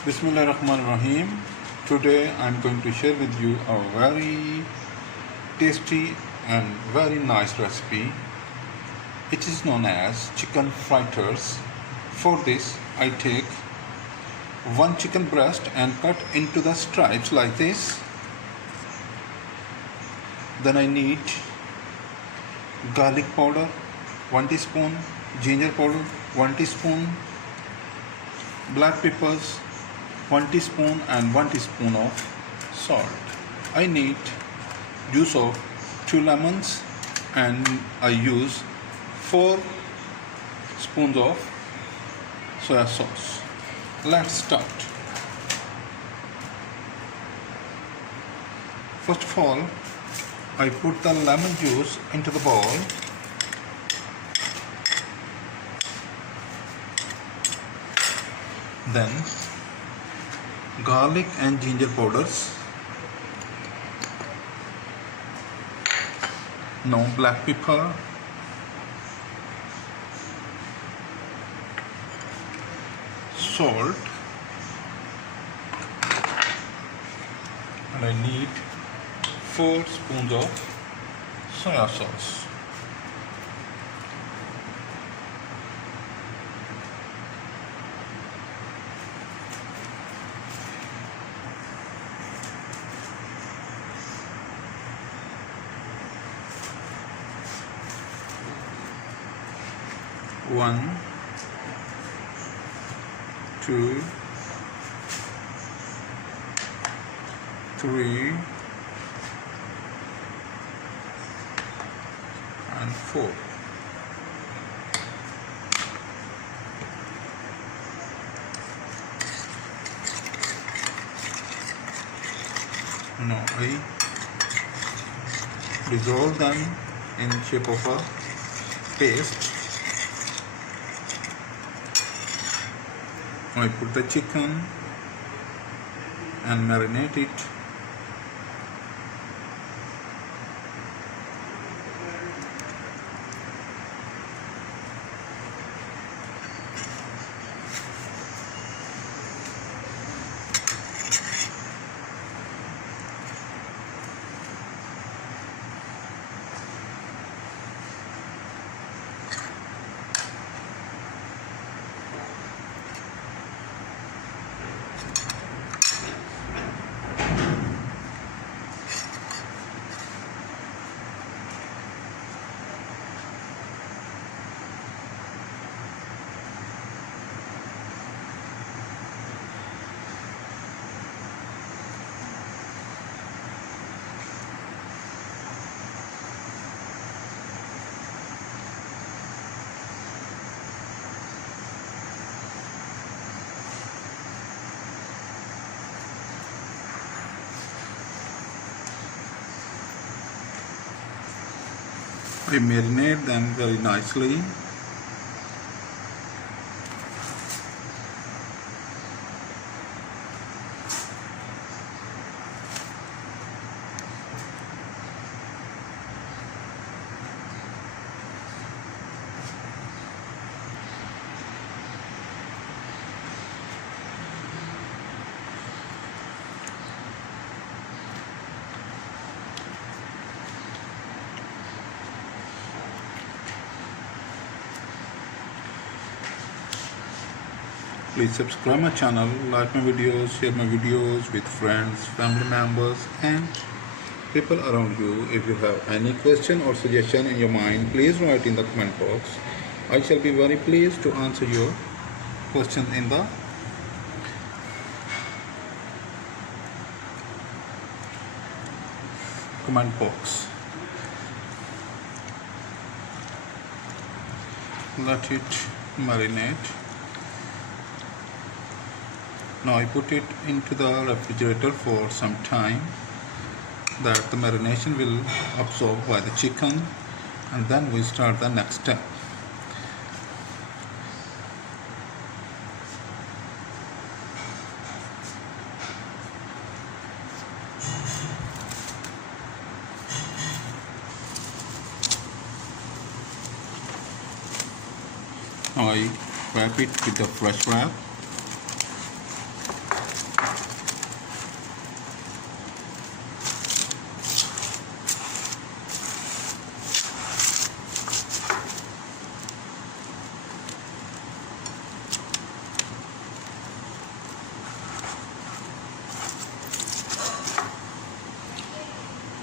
Bismillahirrahmanirrahim. Today I am going to share with you a very tasty and very nice recipe. It is known as chicken fritters. For this I take one chicken breast and cut into the stripes like this. Then I need garlic powder 1 teaspoon, ginger powder 1 teaspoon, black peppers 1 teaspoon and 1 teaspoon of salt. I need juice of 2 lemons and I use 4 spoons of soya sauce. Let's start. First of all, I put the lemon juice into the bowl. Then garlic and ginger powders. Now black pepper, salt, and I need 4 spoons of soya sauce. One, 2, 3, and 4. Now I dissolve them in shape of a paste. I put the chicken and marinate it. I marinate them very nicely. Please subscribe my channel, like my videos, share my videos with friends, family members and people around you. If you have any question or suggestion in your mind, please write in the comment box. I shall be very pleased to answer your questions in the comment box. Let it marinate. Now I put it into the refrigerator for some time that the marination will absorb by the chicken, and then we start the next step. Now I wrap it with the fresh wrap.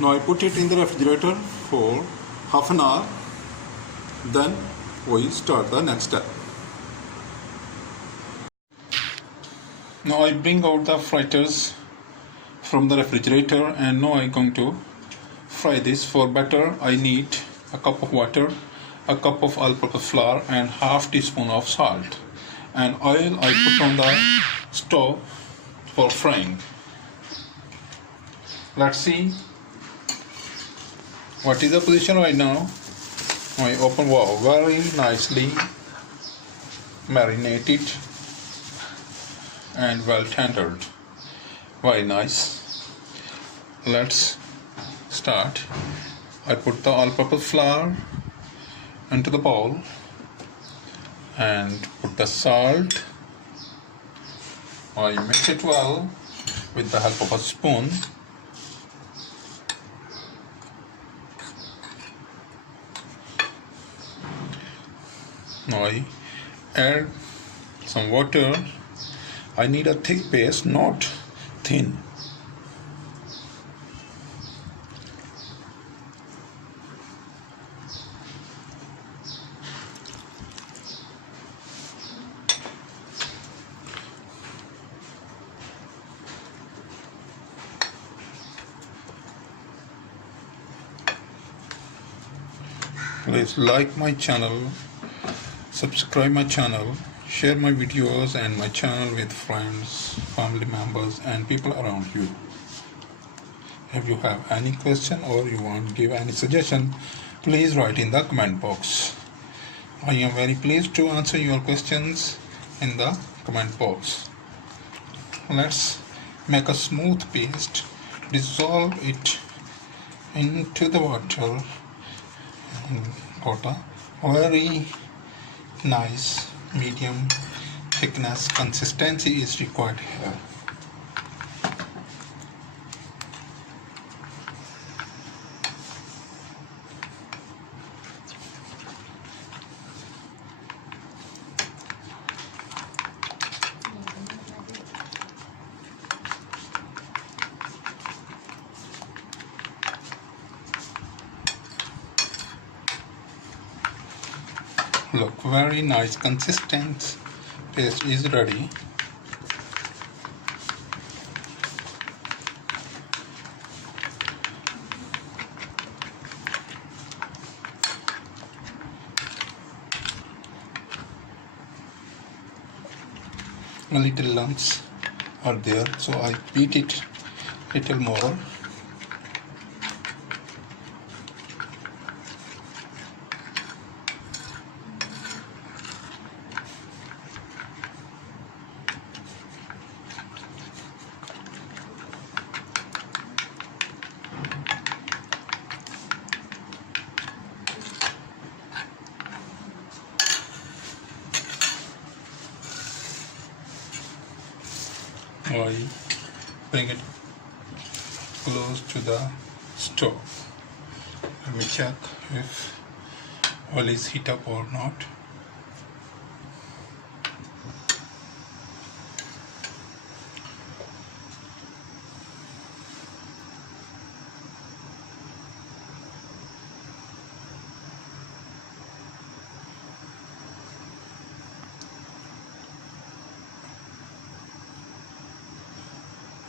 Now I put it in the refrigerator for half an hour. Then we start the next step. Now I bring out the fritters from the refrigerator, and now I'm going to fry this. For batter I need a cup of water, a cup of all-purpose flour, and half teaspoon of salt, and oil I put on the stove for frying. Let's see what is the position right now. I open. Wow, very nicely marinated and well tendered. Very nice. Let's start. I put the all-purpose flour into the bowl and put the salt. I mix it well with the help of a spoon. Now I add some water. I need a thick paste, not thin. Please like my channel, subscribe my channel, share my videos and my channel with friends, family members and people around you. If you have any question or you want to give any suggestion, please write in the comment box. I am very pleased to answer your questions in the comment box. Let's make a smooth paste, dissolve it into the water, and got a very nice medium thickness consistency is required here. Look, very nice consistent paste is ready. A little lumps are there, so I beat it little more. I bring it close to the stove. Let me check if oil is heat up or not.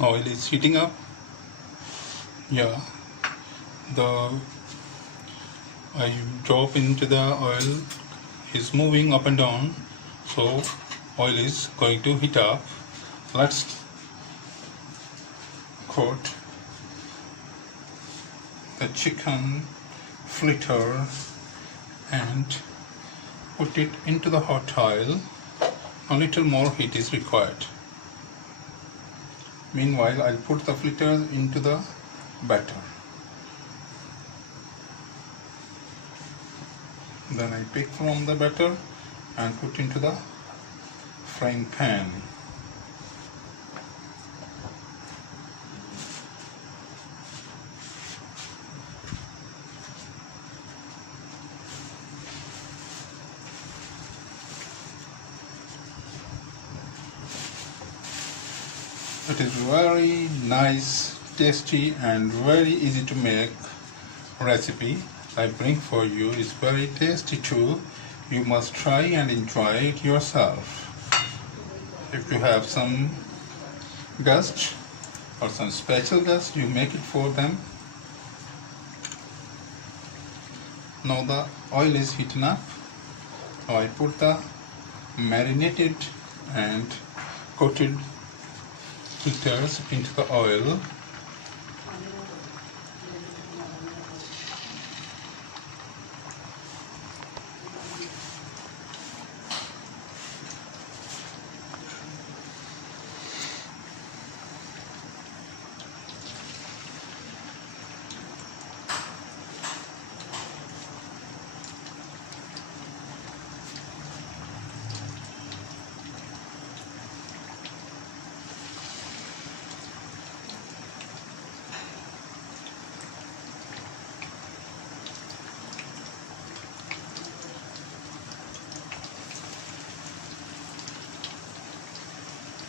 Oil is heating up. Yeah, I drop into the oil is moving up and down, so oil is going to heat up. Let's coat the chicken fritter and put it into the hot oil. A little more heat is required. Meanwhile, I'll put the fritters into the batter. Then I pick from the batter and put into the frying pan. It is very nice tasty and very easy to make recipe I bring for you is very tasty too. You must try and enjoy it yourself. If you have some guests or some special guests, you make it for them. Now the oil is heating up. Now I put the marinated and coated fritters into the oil.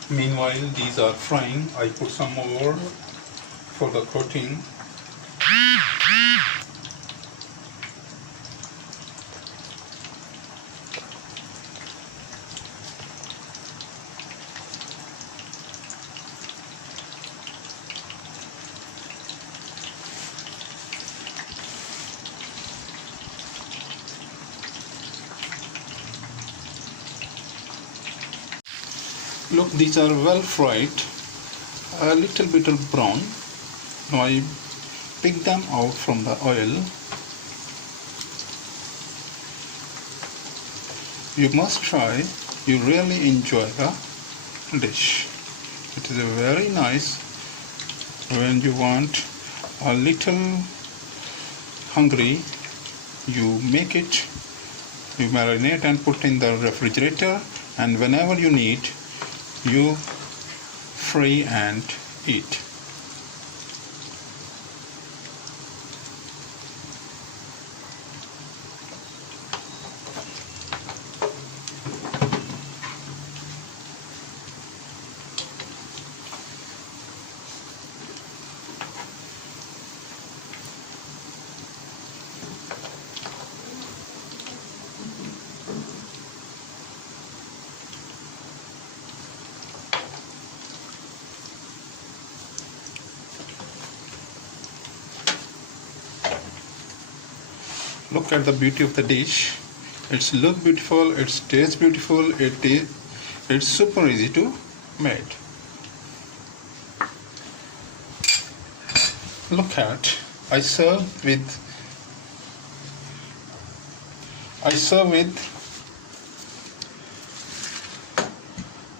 Meanwhile, these are frying. I put some more for the coating. Look, these are well fried, a little bit of brown. Now I pick them out from the oil. You must try, you really enjoy the dish. It is very nice when you want a little hungry. You make it, you marinate and put in the refrigerator, and whenever you need, you fry and eat. Look at the beauty of the dish. It's look beautiful, it tastes beautiful, it's super easy to make. Look at, I serve with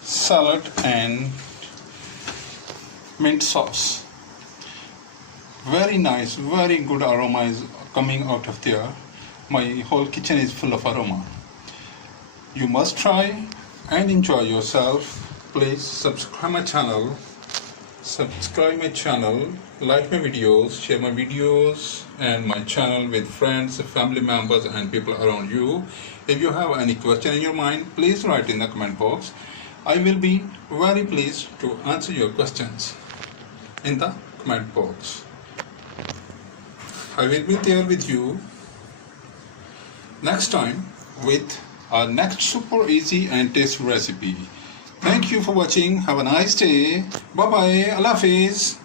salad and mint sauce. Very nice, very good aroma is coming out of there. My whole kitchen is full of aroma. You must try and enjoy yourself. Please subscribe my channel, like my videos, share my videos and my channel with friends, family members and people around you. If you have any question in your mind, please write in the comment box. I will be very pleased to answer your questions in the comment box. I will be there with you next time with our next super easy and tasty recipe. Thank you for watching. Have a nice day. Bye bye. Allah Hafiz.